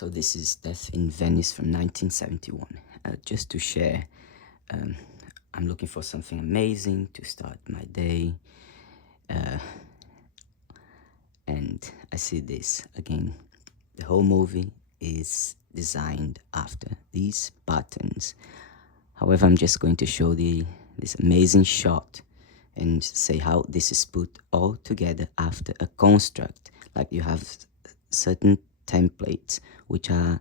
So this is Death in Venice from 1971. Just to share, I'm looking for something amazing to start my day. And I see this again. The whole movie is designed after these patterns. However, I'm just going to show this amazing shot and say how this is put all together after a construct. Like you have certain templates which are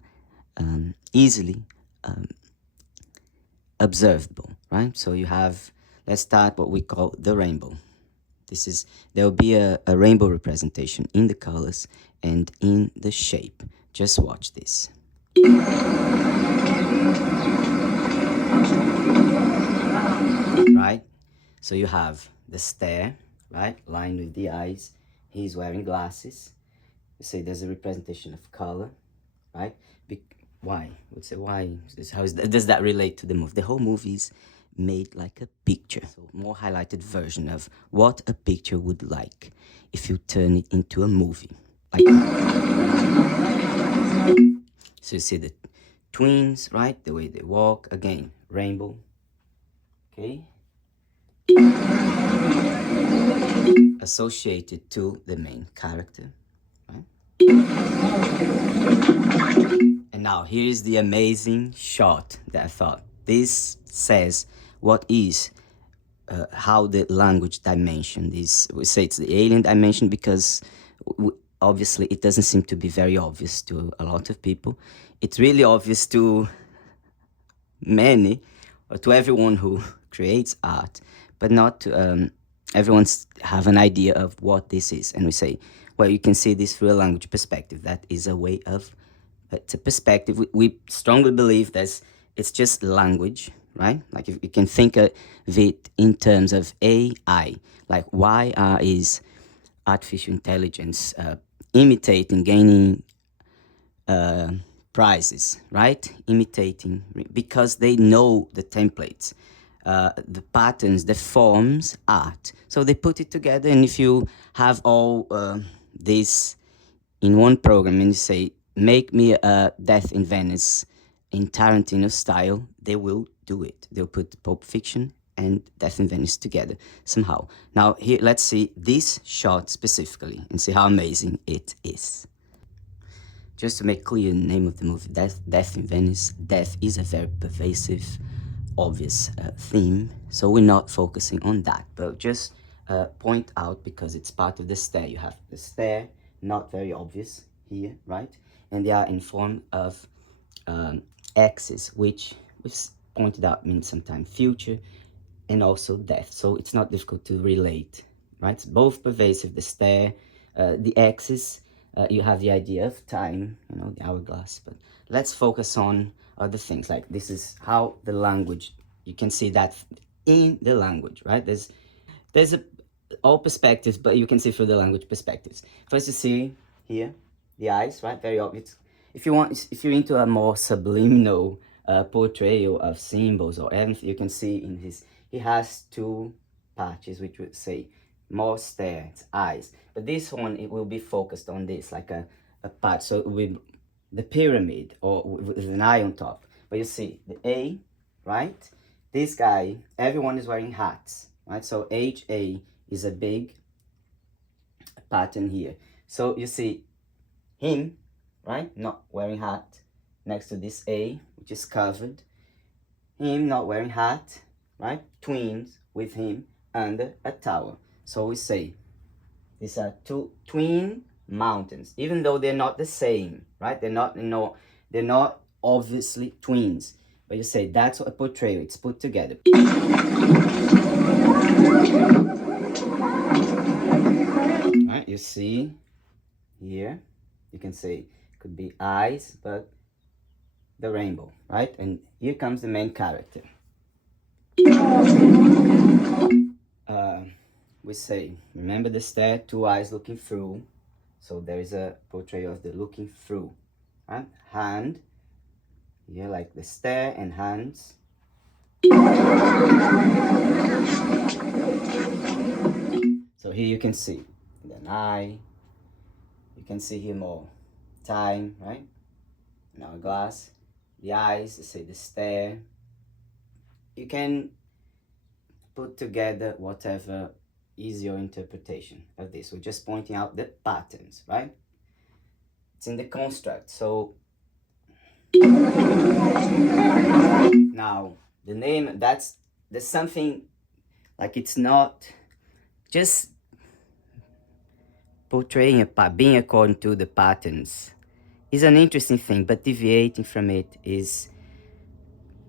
easily observable, right? So you have, let's start what we call the rainbow. There will be a rainbow representation in the colors and in the shape. Just watch this. Right? So you have the stare, right? Lined with the eyes. He's wearing glasses. You say there's a representation of color, right? Why? Would say why? Does that relate to the movie? The whole movie's made like a picture, so more highlighted version of what a picture would like if you turn it into a movie. Like, so you see the twins, right? The way they walk. Again, rainbow. Okay. Associated to the main character, right? And now here is the amazing shot that I thought. This says what is how the language dimension is. We say it's the alien dimension because obviously it doesn't seem to be very obvious to a lot of people. It's really obvious to many, or to everyone who creates art, but not to everyone's have an idea of what this is. And we say, well, you can see this through a language perspective. That is a way of, it's a perspective. We strongly believe that it's just language, right? Like if you can think of it in terms of AI, like why is artificial intelligence imitating, gaining prizes, right? Imitating, because they know the templates, the patterns, the forms, art. So they put it together, and if you have all this in one program and you say, make me a Death in Venice in Tarantino style, they will do it. They'll put Pulp Fiction and Death in Venice together somehow. Now here, let's see this shot specifically and see how amazing it is. Just to make clear the name of the movie, Death in Venice. Death is a very pervasive, obvious theme, so we're not focusing on that, but just point out because it's part of the stare. You have the stare, not very obvious here, right? And they are in form of X's, which was pointed out means sometimes future and also death. So it's not difficult to relate, right? It's both pervasive, the stare, the X's. You have the idea of time, you know, the hourglass, but let's focus on other things. Like this is how the language, you can see that in the language, right? There's all perspectives, but you can see through the language perspectives. First you see here, the eyes, right? Very obvious. If you're into a more subliminal portrayal of symbols or anything, you can see in he has two patches, which would say more stare, it's eyes. But this one, it will be focused on this, like a patch. So with the pyramid or with an eye on top. But you see the A, right? This guy, everyone is wearing hats, right? So HA is a big pattern here. So you see him, right? Not wearing hat next to this A, which is covered. Him not wearing hat, right? Twins with him under a tower. So we say these are two twin mountains, even though they're not the same, right? They're not obviously twins, but you say that's a portrayal. It's put together. Right? You see here, you can say it could be eyes, but the rainbow, right? And here comes the main character. We say, remember the stare, two eyes looking through. So there is a portrayal of the looking through, right? Hand, here like the stare and hands. So here you can see an eye. You can see here more time, right? an hourglass, the eyes, let's say the stare. You can put together whatever is your interpretation of this. We're just pointing out the patterns, right? It's in the construct. So now the name, there's something like it's not just portraying being according to the patterns is an interesting thing, but deviating from it is,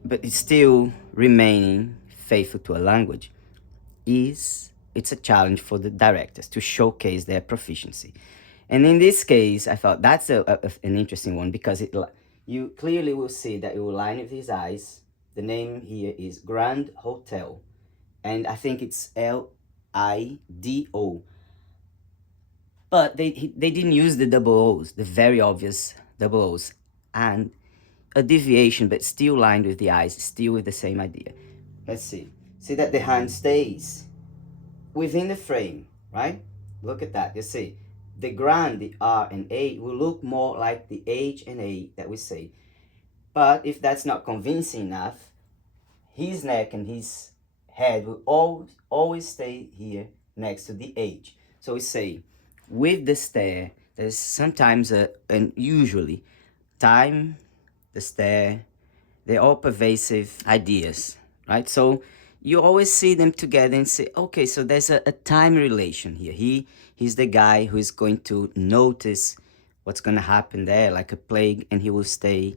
but it's still remaining faithful to a language it's a challenge for the directors to showcase their proficiency. And in this case, I thought that's an interesting one because you clearly will see that it will line with his eyes. The name here is Grand Hotel, and I think it's Lido. But they didn't use the double O's, the very obvious double O's, and a deviation, but still lined with the eyes, still with the same idea. Let's see. See that the hand stays within the frame, right? Look at that. You see, the grand, the R and A will look more like the H and A that we say. But if that's not convincing enough, his neck and his head will always stay here next to the H. So we say, with the stare, there's sometimes and usually, time, the stare, they're all pervasive ideas, right? So you always see them together and say, okay, so there's a time relation here. He's the guy who is going to notice what's going to happen there, like a plague, and he will stay.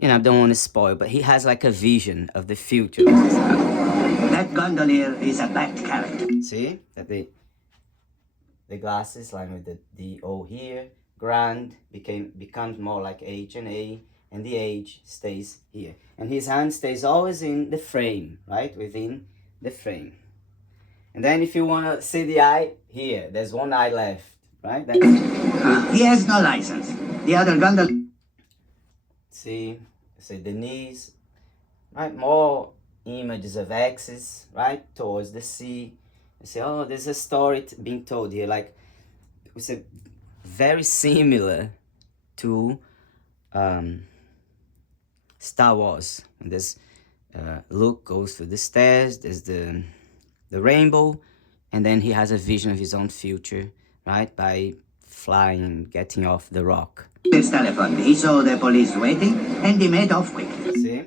I don't want to spoil, but he has like a vision of the future. That gondolier is a bad character. See that the glasses line with the D-O here. Grand becomes more like H and A, and the H stays here. And his hand stays always in the frame, right? Within the frame. And then if you want to see the eye, here, there's one eye left, right? He has no license. The other gondolier... See the knees, right? More images of X's, right? Towards the sea. You say, oh, there's a story being told here. Like, we say, very similar to Star Wars. And there's Luke goes through the stairs, there's the rainbow, and then he has a vision of his own future, right? By flying and getting off the rock. His telephone. He saw the police waiting, and he made off quick. See?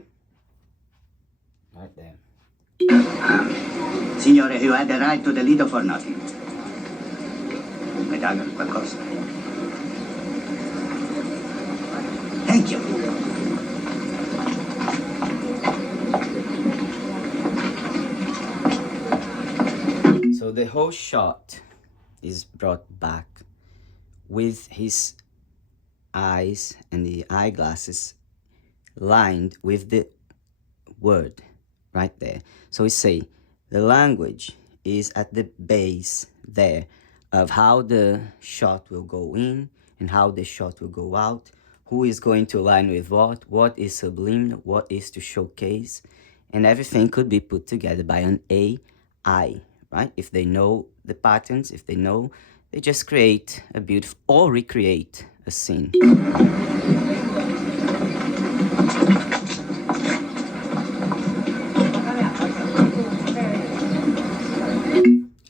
Right there. Signore, you had the right to the Lido for nothing. Medaglia qualcosa. Thank you. So the whole shot is brought back with his eyes and the eyeglasses lined with the word right there. So we say the language is at the base there of how the shot will go in and how the shot will go out, who is going to align with what is subliminal, what is to showcase, and everything could be put together by an AI, right? If they know the patterns, if they know, they just create a beautiful, or recreate a scene.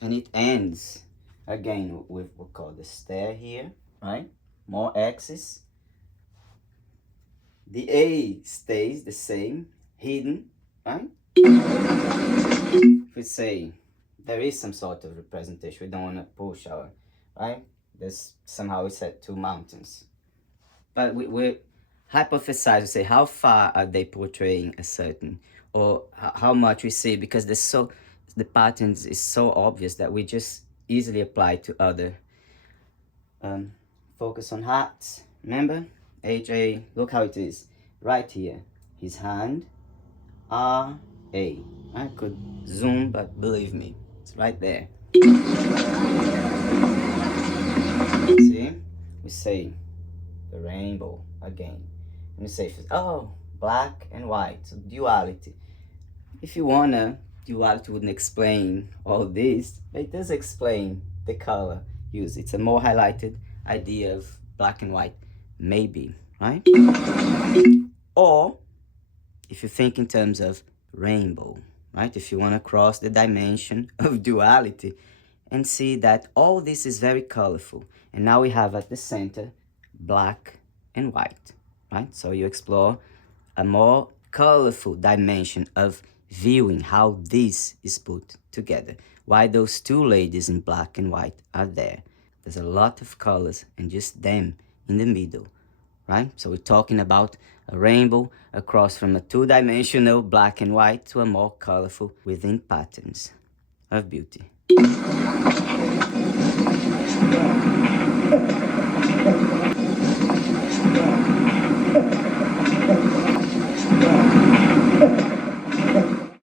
And it ends again with what we call the stare here, right? More X's. The A stays the same, hidden, right? If we say there is some sort of representation, we don't want to push our, right? There's somehow we set two mountains. But we hypothesize, we say how far are they portraying a certain, or how much we see, because the patterns is so obvious that we just easily apply to other. Focus on hats, remember? HA, look how it is, right here. His hand, RA. I could zoom, but believe me, it's right there. See? We say the rainbow again. And we say, oh, black and white, so duality. If you wanna, duality wouldn't explain all this, but it does explain the color used. It's a more highlighted idea of black and white, maybe, right? Or if you think in terms of rainbow, right? If you want to cross the dimension of duality and see that all this is very colorful. And now we have at the center black and white, right? So you explore a more colorful dimension of viewing how this is put together. Why those two ladies in black and white are there. There's a lot of colors and just them in the middle, right? So we're talking about a rainbow across from a two-dimensional black and white to a more colorful within patterns of beauty.